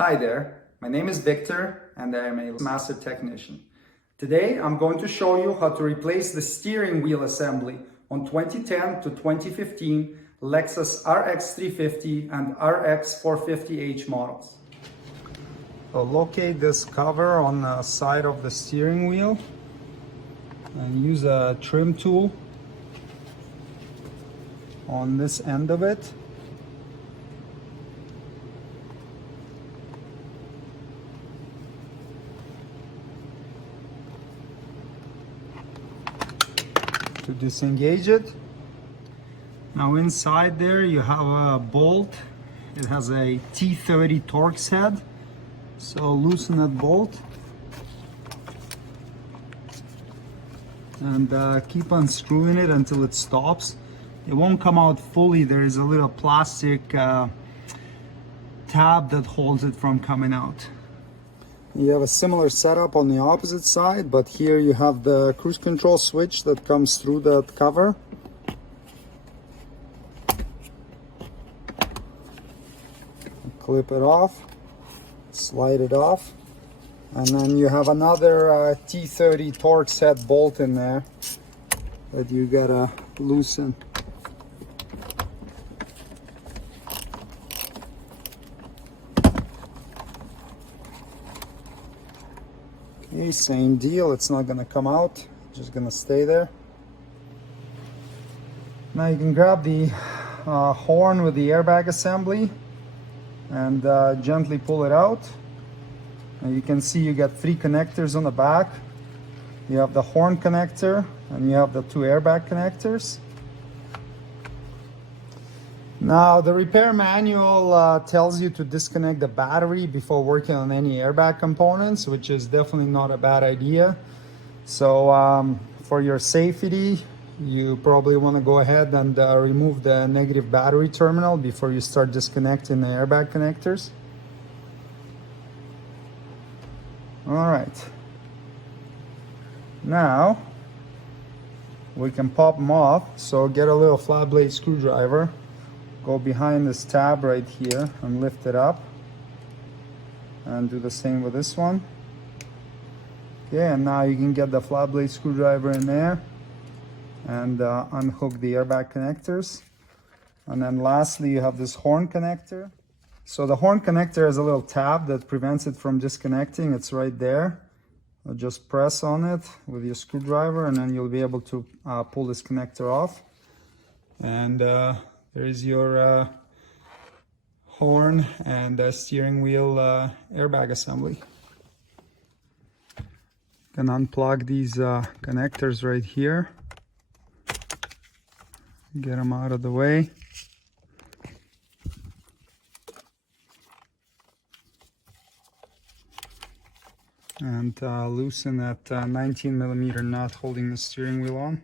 Hi there, my name is Victor and I am a master technician. Today I'm going to show you how to replace the steering wheel assembly on 2010 to 2015 Lexus RX350 and RX450h models. So locate this cover on the side of the steering wheel and use a trim tool on this end of it. To disengage it. Now inside there you have a bolt. It has a T30 Torx head. So loosen that bolt and keep unscrewing it until it stops. It won't come out fully. There is a little plastic tab that holds it from coming out. You have a similar setup on the opposite side, but here you have the cruise control switch that comes through that cover. Clip it off, slide it off, and then you have another T30 Torx head bolt in there that you gotta loosen. Okay, same deal, it's not gonna come out, just gonna stay there. Now you can grab the horn with the airbag assembly and gently pull it out. And you can see you got 3 connectors on the back. You have the horn connector and you have the 2 airbag connectors. Now the repair manual tells you to disconnect the battery before working on any airbag components, which is definitely not a bad idea. So for your safety, you probably want to go ahead and remove the negative battery terminal before you start disconnecting the airbag connectors. All right. Now we can pop them off. So get a little flat blade screwdriver. Go behind this tab right here and lift it up, and do the same with this one. Okay, and now you can get the flat blade screwdriver in there and unhook the airbag connectors. And then lastly you have this horn connector. So the horn connector has a little tab that prevents it from disconnecting. It's right there. Just press on it with your screwdriver and then you'll be able to pull this connector off. And there is your horn and steering wheel airbag assembly. You can unplug these connectors right here. Get them out of the way. And loosen that 19mm nut holding the steering wheel on.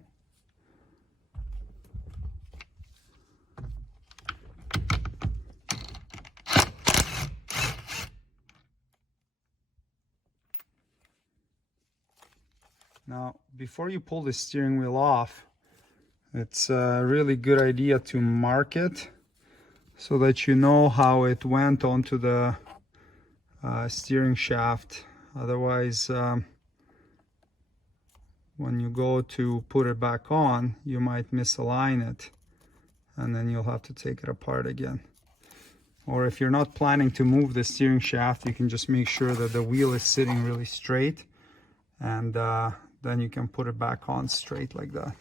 Now, before you pull the steering wheel off, it's a really good idea to mark it so that you know how it went onto the steering shaft. Otherwise, when you go to put it back on, you might misalign it and then you'll have to take it apart again. Or if you're not planning to move the steering shaft, you can just make sure that the wheel is sitting really straight, and then you can put it back on straight like that.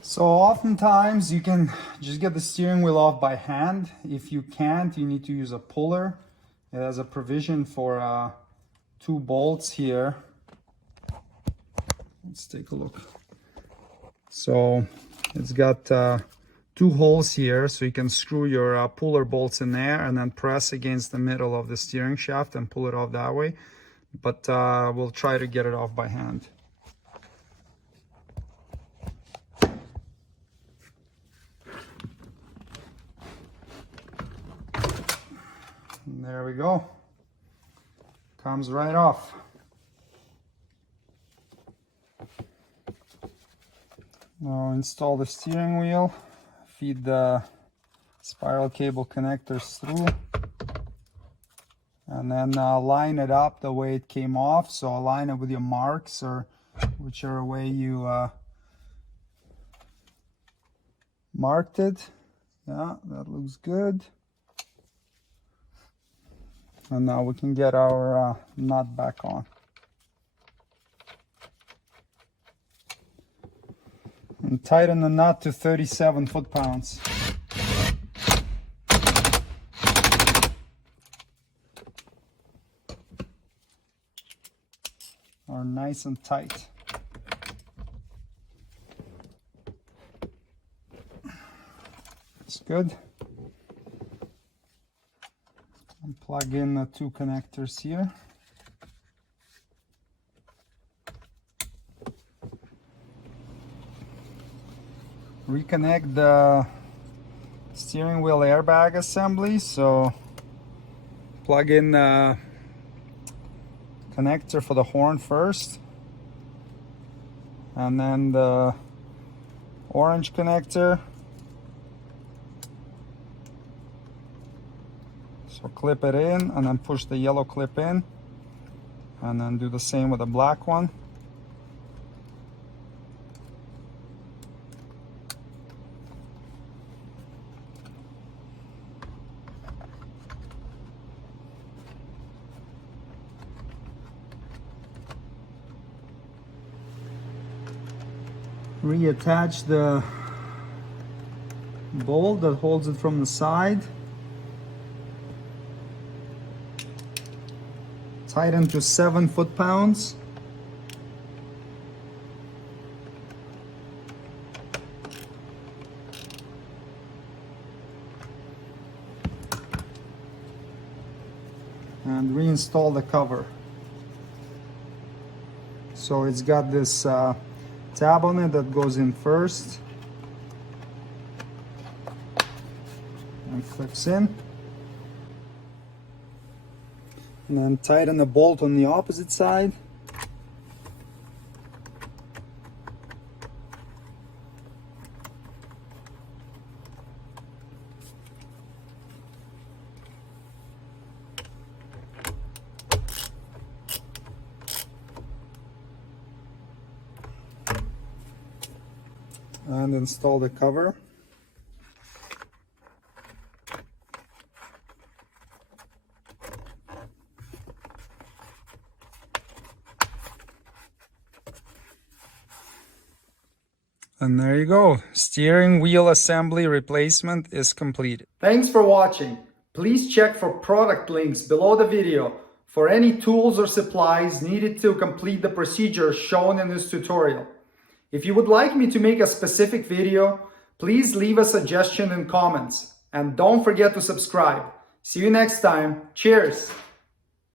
So oftentimes you can just get the steering wheel off by hand. If you can't, you need to use a puller. It has a provision for 2 bolts here. Let's take a look. So it's got 2 holes here, so you can screw your puller bolts in there and then press against the middle of the steering shaft and pull it off that way. But we'll try to get it off by hand. And there we go. Comes right off. Now install the steering wheel, feed the spiral cable connectors through. And then line it up the way it came off. So align it with your marks or whichever way you marked it. Yeah, that looks good. And now we can get our nut back on. And tighten the nut to 37 foot-pounds. Are nice and tight. It's good. And plug in the two connectors here. Reconnect the steering wheel airbag assembly. So plug in the connector for the horn first, and then the orange connector. So clip it in and then push the yellow clip in, and then do the same with the black one. Reattach the bolt that holds it from the side. Tighten to 7 foot-pounds. And reinstall the cover. So it's got this tab on it that goes in first and clips in. And then tighten the bolt on the opposite side. And install the cover. And there you go. Steering wheel assembly replacement is completed. Thanks for watching. Please check for product links below the video for any tools or supplies needed to complete the procedure shown in this tutorial. If you would like me to make a specific video, please leave a suggestion in comments. And don't forget to subscribe. See you next time. Cheers!